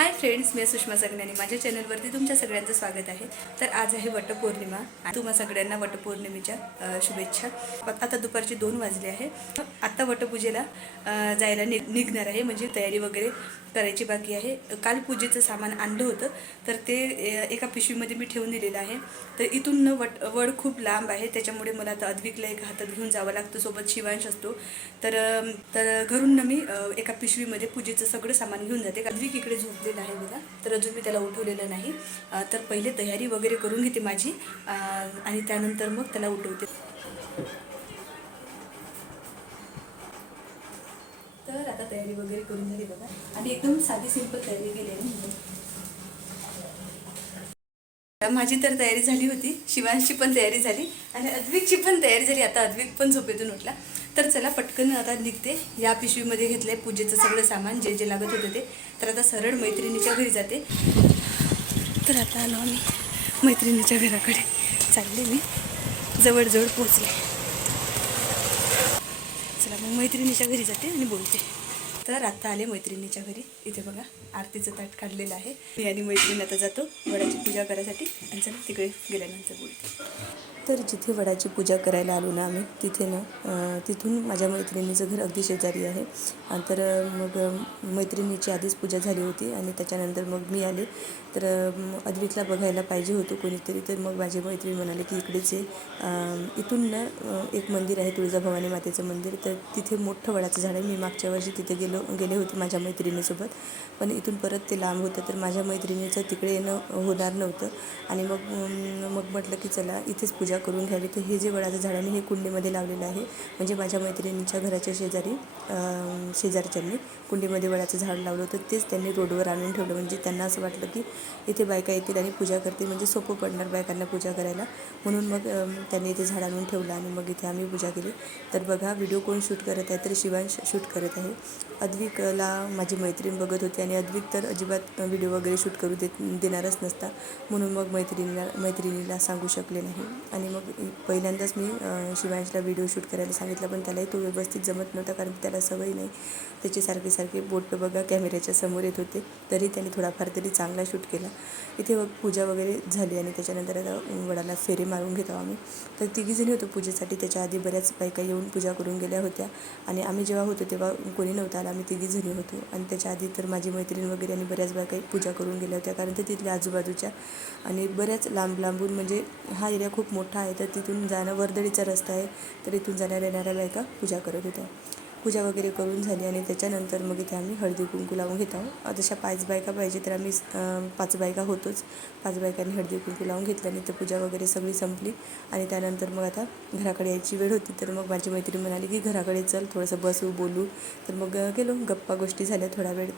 Hi friends मी सुषमा सगण्याने माझ्या चॅनलवरती तुमच्या सगळ्यांचं स्वागत आहे. तर आज आहे वटपौर्णिमा. तुम्हा सगळ्यांना वटपौर्णिमेच्या शुभेच्छा. आता दुपारचे दोन वाजले आहे. आत्ता वटपूजेला जायला नि निघणार आहे. म्हणजे तयारी वगैरे करायची बाकी आहे. काल पूजेचं सामान आणलं होतं. तर ते एका पिशवीमध्ये मी ठेवून दिलेलं आहे. तर इथून वट वड खूप लांब आहे. त्याच्यामुळे मला आता अद्विकला एक हातात घेऊन जावं लागतं. सोबत शिवांश असतो. तर तर घरून मी एका पिशवीमध्ये पूजेचं सगळं सामान घेऊन जाते. अद्विक इकडे बसलेला आहे बघा. तर अजून मी त्याला उठवलेलं नाही. तर पहिले तयारी वगैरे करून घेते माझी. आणि त्यानंतर मग त्याला उठवते. तर आता तयारी वगैरे करून झाली बघा. आणि एकदम साधी सिंपल तयारी केली आहे माझी तर तयारी झाली होती. शिवांशची पण तयारी झाली. आणि अद्विकची पण तयारी झाली. आता अद्विक पण झोपेतून उठला. तर चला पटकन आता निघते. या पिशवीमध्ये घेतलं आहे पूजेचं सगळं सामान जे जे लागत होतं ते. तर आता सरळ मैत्रिणीच्या घरी जाते. तर आता आलो आम्ही मैत्रिणीच्या घराकडे. चालले मी. जवळजवळ पोचले चला मग मैत्रिणीच्या घरी जाते आणि बोलते. तर आता आले मैत्रिणीच्या घरी. इथे बघा आरतीचं ताट काढलेलं आहे. मी आणि मैत्रिणी आता जातो. वडाची पूजा करायसाठी. आणि चला तिकडे गेल्यानंतर बोलते. तर जिथे वडाची पूजा करायला आलो ना आम्ही तिथे ना तिथून माझ्या मैत्रिणीचं घर अगदी शेजारी आहे. तर मग मैत्रिणीची आधीच पूजा झाली होती आणि त्याच्यानंतर मग मी आले. तर अं, अद्विकला बघायला पाहिजे होतं कोणीतरी. तर मग माझी मैत्रीण म्हणाले की इकडेच आहे इथून ना एक मंदिर आहे तुळजाभवानी मातेचं मंदिर. तर तिथे मोठं वडाचं झाड आहे. मी मागच्या वर्षी तिथे गेलो गेले होते माझ्या मैत्रिणीसोबत. पण इथून परत ते लांब होतं. तर माझ्या मैत्रिणीचं तिकडे येणं होणार नव्हतं. आणि मग मग म्हटलं की चला इथेच पूजा करून घ्यावी. तर हे जे वडाचं झाड आहे हे कुंडीमध्ये लावलेलं आहे. म्हणजे माझ्या मैत्रिणीच्या घराच्या शेजारी शेजारच्यांनी कुंडीमध्ये वडाचं झाड लावलं होतं. तेच त्यांनी रोडवर आणून ठेवलं. म्हणजे त्यांना असं वाटलं की इथे बायका येतील आणि पूजा करतील. म्हणजे सोपं पडणार बायकांना पूजा करायला. म्हणून मग त्यांनी इथे झाड आणून ठेवलं आणि मग इथे आम्ही पूजा केली. तर बघा व्हिडिओ कोण शूट करत आहे तर शिवांश शूट करत आहे. अद्विकला माझी मैत्रीण बघत होती आणि अद्विक तर अजिबात व्हिडिओ वगैरे शूट करू देत देणारच नसता. म्हणून मग मैत्रिणीला मैत्रिणीला सांगू शकले नाही. आणि मग पहिल्यांदाच मी शिवांशला व्हिडिओ शूट करायला सांगितलं पण त्यालाही तो व्यवस्थित जमत नव्हता कारण त्याला सवय नाही. त्याचे सारखे सारखे बोट बघा कॅमेऱ्याच्या समोर येत होते. तरी त्याने थोडाफार तरी चांगला शूट केला. इथे मग पूजा वगैरे झाली आणि त्याच्यानंतर आता वडाला फेरे मारून घेतो आम्ही. तर तिघीजणी होतो पूजेसाठी. त्याच्या आधी बऱ्याच बायका येऊन पूजा करून गेल्या होत्या. आणि आम्ही जेव्हा होतो तेव्हा कोणी नव्हतं आला. आम्ही तिघीजणी होतो. आणि त्याच्या आधी तर माझी मैत्रीण वगैरे आणि बऱ्याच बायका पूजा करून गेल्या होत्या कारण ते तिथल्या आजूबाजूच्या. आणि बऱ्याच लांब लांबून म्हणजे हा एरिया खूप मोठा मोठा आहे तर तिथून जाणं वर्दळीचा रस्ता आहे तर इथून जाणाऱ्या येणाऱ्या बायका पूजा करत होत्या. पूजा वगैरे करून झाली आणि त्याच्यानंतर मग इथे आम्ही हळदी कुंकू लावून घेत आहोत. तशा पाच बायका पाहिजे तर आम्ही पाच बायका होतोच. पाच बायकांनी हळदी कुंकू लावून घेतलं आणि तर पूजा वगैरे सगळी संपली. आणि त्यानंतर मग आता घराकडे यायची वेळ होती तर मग माझी मैत्रीण म्हणाली की घराकडे चल थोडंसं बसू बोलू. तर मग गेलो. गप्पा गोष्टी झाल्या थोडा वेळ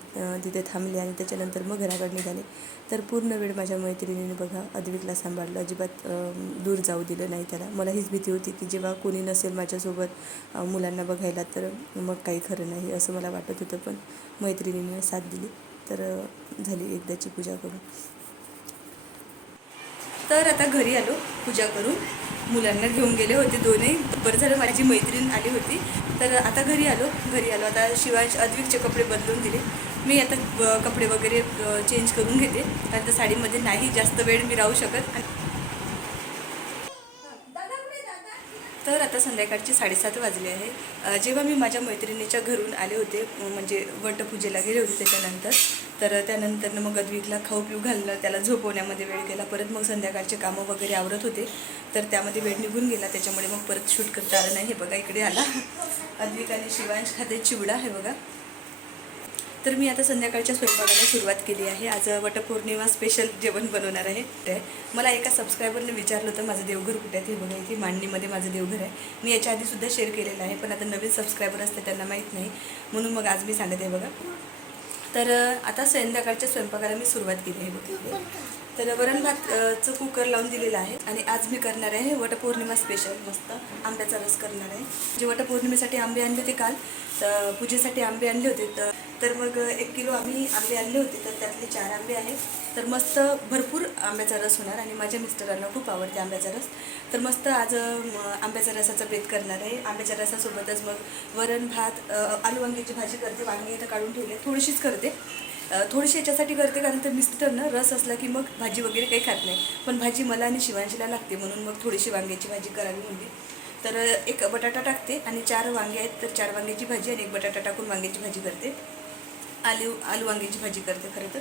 तिथे थांबले आणि त्याच्यानंतर मग घराकडे निघाले. तर पूर्ण वेळ माझ्या मैत्रिणीने बघा अद्विकला सांभाळलं. अजिबात दूर जाऊ दिलं नाही त्याला. मला हीच भीती होती की जेव्हा कोणी नसेल माझ्यासोबत मुलांना बघायला तर मग काही खरं नाही असं मला वाटत होतं पण मैत्रिणीने साथ दिली. तर झाली एकदाची पूजा करून. तर आता घरी आलो पूजा करून. मुलांना घेऊन गेले होते दोन्ही. बरं झालं माझी मैत्रीण आली होती. तर आता घरी आलो घरी आलो. आता शिवाय अद्विकचे कपडे बदलून दिले. मी आता कपडे वगैरे चेंज करून घेते. कारण तर साडीमध्ये नाही जास्त वेळ मी राहू शकत आणि तर आता संध्याकाळची साडेसात वाजले आहे. जेव्हा मी माझ्या मैत्रिणीच्या घरून आले होते म्हणजे वटपूजेला गेले होते त्याच्यानंतर तर त्यानंतर मग अद्विकला खाऊ पिऊ घालणं त्याला झोपवण्यामध्ये वेळ गेला. परत मग संध्याकाळचे कामं वगैरे आवरत होते. तर त्यामध्ये वेळ निघून गेला. त्याच्यामुळे मग परत शूट करता आलं नाही. हे बघा इकडे आला. अद्विक आणि शिवांश खाते चिवडा हे बघा. तर मी आता संध्याकाळच्या स्वयंपाकाला सुरुवात केली आहे. आज वटपौर्णिमा स्पेशल जेवण बनवणार आहे. ते. मला एका सबस्क्रायबरने विचारलं होतं माझं देवघर कुठे आहे? ते बघा इथे मांडणीमध्ये माझं देवघर आहे. मी याच्या आधीसुद्धा शेअर केलेलं आहे पण आता नवीन सबस्क्रायबर असते त्यांना माहीत नाही. म्हणून मग आज मी सांगते बघा. तर आता संध्याकाळच्या स्वयंपाकाला मी सुरुवात केली आहे. बघा तर वरण भातचं कुकर लावून दिलेलं आहे आणि आज मी करणार आहे वटपौर्णिमा स्पेशल मस्त आंब्याचा रस करणार आहे. जे वटपौर्णिमेसाठी आंबे आणले होते काल. तर पूजेसाठी आंबे आणले होते. तर तर मग एक किलो आम्ही आंबे आणले होते तर त्यातले चार आंबे आहेत तर मस्त भरपूर आंब्याचा रस होणार आणि माझ्या मिस्टरांना खूप आवडते आंब्याचा रस. तर मस्त आज आंब्याच्या रसाचा बेत करणार आहे. आंब्याच्या रसासोबतच मग वरण भात आलू वांग्याची भाजी करते. वांगे इथं काढून ठेवले. थोडीशीच करते. थोडीशी याच्यासाठी करते कारण तर मिस्टरनं रस असला की मग भाजी वगैरे काही खात नाही. पण भाजी मला आणि शिवांशीला लागते म्हणून मग थोडीशी वांग्याची भाजी करावी म्हणली तर एक बटाटा टाकते आणि चार वांगे आहेत तर चार वांग्याची भाजी आणि एक बटाटा टाकून वांग्याची भाजी करते. आलू आलू वांग्याची भाजी करते खरं तर.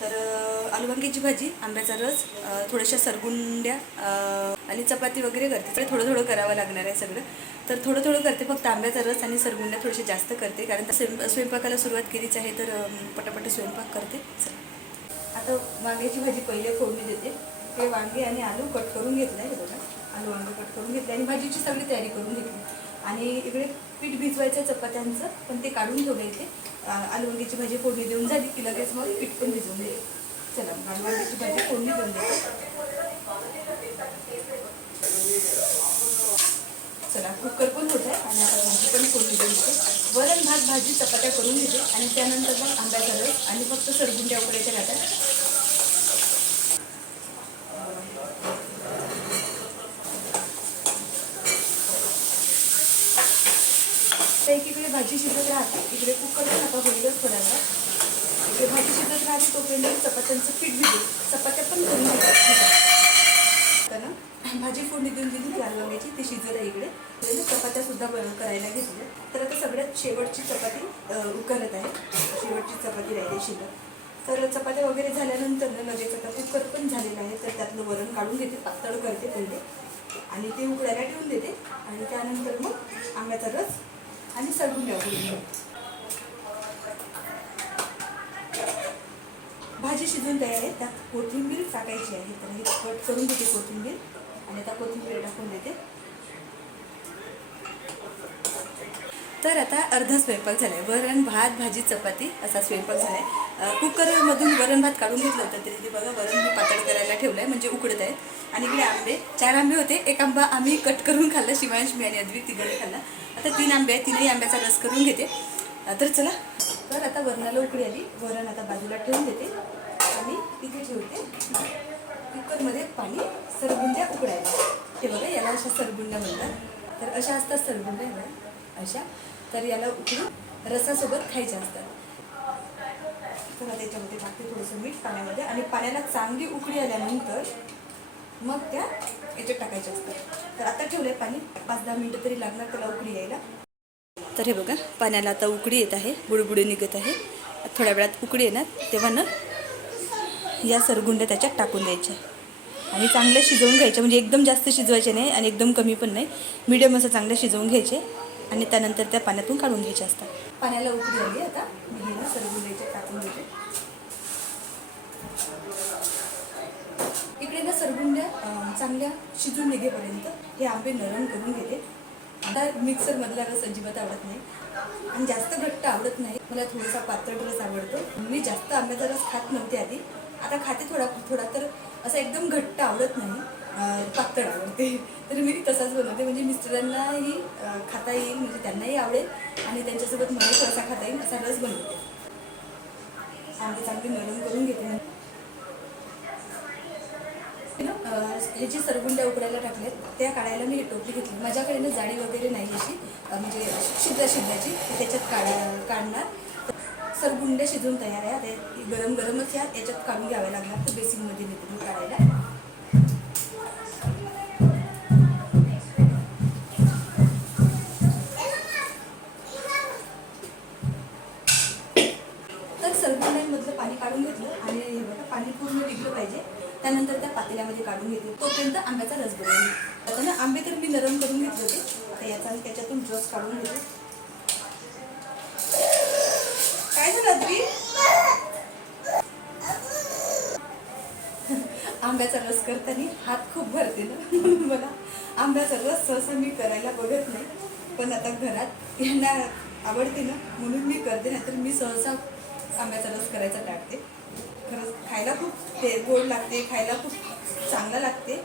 तर आलू वांग्याची भाजी आंब्याचा रस थोड्याशा सरगुंड्या आणि चपाती वगैरे करते. तर थोडं थोडं करावं लागणार आहे सगळं. तर थोडं थोडं करते फक्त आंब्याचा रस आणि सरगुंड्या थोडेसे जास्त करते कारण तर स्वयंपाकाला सुरुवात केलीच आहे तर पटापट स्वयंपाक करते. आता वांग्याची भाजी पहिले फोडणी देते. ते वांगे आणि आलू कट करून घेतलं आहे बघा. आलू वांगे कट करून घेतले आणि भाजीची सगळी तयारी करून घेतली. आणि इकडे पीठ भिजवायचं आहे चपात्यांचं पण ते काढून ठेवलं इथे. आलू वांग्याची भाजी फोडणी देऊन झाली की लगेच मग पीठ पण भिजवून दे चला आलू वांग्याची भाजी फोडणी देऊन देते. चला कुकर पण होत आहे आणि आता भाजी पण फोडणी देऊन देते. वरण भात भाजी चपात्या करून घेते आणि त्यानंतर मग आंब्याचा रस आणि फक्त सरगुंड्या उकडायच्या राहतात तर एकीकडे भाजी शिजत राहते. इकडे कुकर पण आता होईलच थोड्या इकडे भाजी शिजत राहते तोपर्यंत चपात्यांचं पीठ भिजू. चपात्या पण करून घेतात भाजी फोडणी देऊन दिली लाल वांग्याची ती शिजत आहे इकडे. त्याने चपात्या सुद्धा करायला घेतल्या. तर आता सगळ्यात शेवटची चपाती उकरत उकळत आहे. शेवटची चपाती राहिली शिजत तर चपात्या वगैरे झाल्यानंतर ना लगेच आता कुकर पण झालेलं आहे. तर त्यातलं वरण काढून घेते पातळ करते पहिले आणि ते उकडायला ठेवून देते. आणि त्यानंतर मग आंब्याचा रस आणि सडून घ्या भाजी शिजून तयार आहे. त्यात कोथिंबीर टाकायची आहे. तर हे कट करून घेते कोथिंबीर. आणि आता कोथिंबीर टाकून देते. तर आता अर्धा स्वयंपाक झालाय. वरण भात भाजी चपाती असा स्वयंपाक झालाय. आहे कुकरमधून वरण भात काढून घेतलं होतं. तरी ते बघा वरण मी पातळ करायला ठेवलंय. म्हणजे उकडत आहे आणि इकडे आंबे. चार आंबे होते. एक आंबा आम्ही कट करून खाल्ला. शिवांश मी आणि अद्विक तिघांनी खाल्ला. आता तीन आंबे आहेत. तीनही आंब्याचा रस करून घेते. तर चला तर आता वरणाला उकडी आली. वरण आता बाजूला ठेवून देते. आणि तिथे ठेवते. कुकरमध्ये पाणी सरगुंड्या उकडायला ते बघा याला अशा सरगुंड्या म्हणतात. तर अशा असतात सरगुंड्या बघा, अशा. तर याला उकडून रसासोबत खायच्या असतात. तर त्याच्यामध्ये टाकते थोडंसं मीठ पाण्यामध्ये. आणि पाण्याला चांगली उकळी आल्यानंतर मग त्या याच्यात टाकायचे असतात. तर आता ठेवलंय पाणी. पाच दहा मिनटं तरी लागणार त्याला उकडी यायला. तर हे बघा पाण्याला आता उकडी येत आहे. बुडबुडी निघत आहे. थोड्या वेळात उकडी येणार. तेव्हा ना या सरगुंड्या त्याच्यात टाकून द्यायच्या. आणि चांगल्या शिजवून घ्यायच्या म्हणजे एकदम जास्त शिजवायचे नाही आणि एकदम कमी पण नाही. मीडियम असं चांगलं शिजवून घ्यायचे. आणि त्यानंतर त्या पाण्यातून काढून घ्यायच्या असतात. पाण्याला उकडी आली आता. मी हे ना सरगुंड्याच्या टाकून देते इकडे ना सरगुंड्या अं, चांगल्या शिजून निघेपर्यंत हे आंबे नरम करून घेते. आता मिक्सरमधला रस अजिबात आवडत नाही. आणि जास्त घट्ट आवडत नाही. मला थोडासा पातळ रस आवडतो. मी जास्त आंब्याचा रस खात नव्हते आधी. आता खाते थोडा थोडा तर असं एकदम घट्ट आवडत नाही. पातळ आवडते. तर मी तसाच बनवते. म्हणजे मिस्टरांनाही खाता येईल. म्हणजे त्यांनाही आवडेल. आणि त्यांच्यासोबत मला थोडासा खाता येईल. असा रस बनवते. आंबे चांगले नरम करून घेते. हे ह्याची सरगुंड्या उकडायला टाकल्यात त्या काढायला मी टोपली घेतली. माझ्याकडे ना जाडी वगैरे नाही अशी म्हणजे शिद्रा शिद्राची त्याच्यात काढ काढणार. सरगुंड्या शिजून तयार आहे आता गरम गरमच या याच्यात काढून घ्याव्या लागणार. तर बेसिनमध्ये नेते मी काढायला. त्यानंतर त्या पातेल्यामध्ये काढून घेते. तोपर्यंत आंब्याचा रस बनवून आता ना आंबे तर मी नरम करून घेतले होते. आता याचा त्याच्यातून रस काढून घेते. काय झालं अद्री आंब्याचा रस करताना हात खूप भरते ना. म्हणून मला आंब्याचा रस सहसा मी करायला बघत नाही. पण आता घरात यांना आवडते ना म्हणून मी करते नाहीतर मी सहसा आंब्याचा रस करायचा टाळते. खरंच खायला खूप ते गोड लागते खायला खूप चांगलं लागते.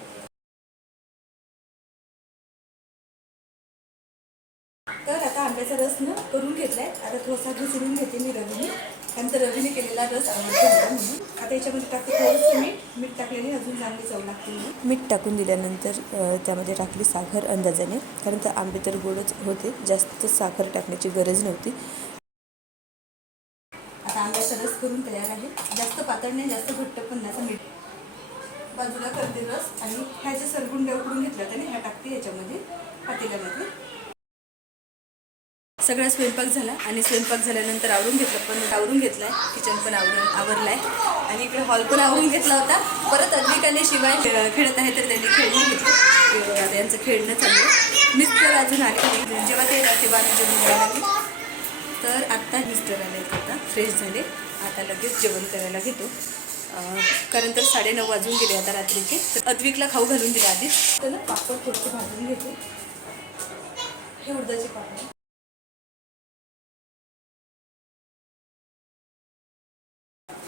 तर आता आंब्याचा रस न करून घेतलाय. आता थोडासा घुसळून घेते मी रवीने. त्यानंतर रवीने केलेला रस आवडतो म्हणून. आता याच्यामध्ये टाकते थोडंसं मीठ. मीठ टाकल्याने अजून चांगली चव लागते मीठ टाकून दिल्यानंतर त्यामध्ये टाकली साखर अंदाजाने. कारण तर आंबे तर गोडच होते. जास्त साखर टाकण्याची गरज नव्हती. रस करून तयार आहे. जास्त पातळ नाही जास्त घट्ट पण नाही मीठ बाजूला करते रस आणि ह्याचं सरगुंड उकडून घेतलं त्याने ह्या टाकते याच्यामध्ये पातेल्यामध्ये. सगळा स्वयंपाक झाला आणि स्वयंपाक झाल्यानंतर आवरून घेतलं पण आवरून घेतलाय किचन पण आवरून आवरलाय. आणि इकडे हॉल पण आवरून घेतला होता. परत अद्विकाने शिवाय खेळत आहे तर त्यांनी खेळून घेतलं. यांचं खेळणं चाललं मिस्टर अजून आले जेव्हा ते तेव्हा जेवण तर आत्ता मिस्टर आले आता फ्रेश झाले. आता लगेच जेवण करायला घेतो. कारण तर साडेनऊ वाजून गेले आता रात्रीचे. तर अद्विकला खाऊ घालून दिले आधीच तर पापड थोडंसं भाजून घेते. हे उडदाचे पापड.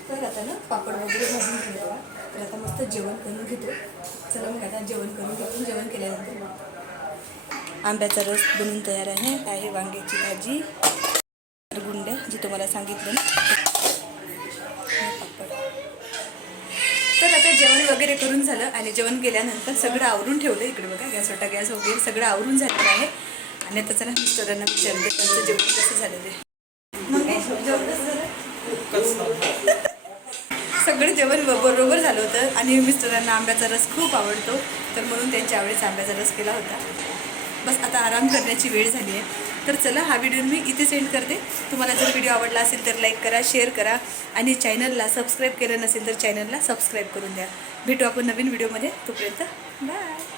तर आता ना पापड वगैरे भाजून घेतले तर आता मस्त जेवण करून घेतो. चला मग आता जेवण करून घेतो. जेवण केल्यानंतर आंब्याचा रस बनून तयार आहे. आहे? वांग्याची भाजी. जे तुम्हाला सांगितलं ना? तर आता जेवण वगैरे करून झालं आणि जेवण केल्यानंतर सगळं आवरून ठेवलं इकडे बघा गॅस वाटा गॅस वगैरे सगळं आवरून झालेलं आहे. आणि आता चला मिस्टरांना विचारलं त्यांचं जेवण कसं झालेलं आहे. मग जेवण कसं झालं सगळं जेवण बरोबर झालं होतं आणि मिस्टरांना आंब्याचा रस खूप आवडतो. तर म्हणून त्यांच्या आवडीचा आंब्याचा रस केला होता. बस आता आराम करण्याची वेळ झाली आहे. तर चला हा व्हिडिओ मी इथे सेंड करते. तुम्हाला जर व्हिडिओ आवडला असेल तर लाईक करा शेअर करा आणि चॅनलला सबस्क्राईब केलं नसेल तर चॅनलला सबस्क्राईब करून द्या. भेटू आपण नवीन व्हिडिओमध्ये तोपर्यंत बाय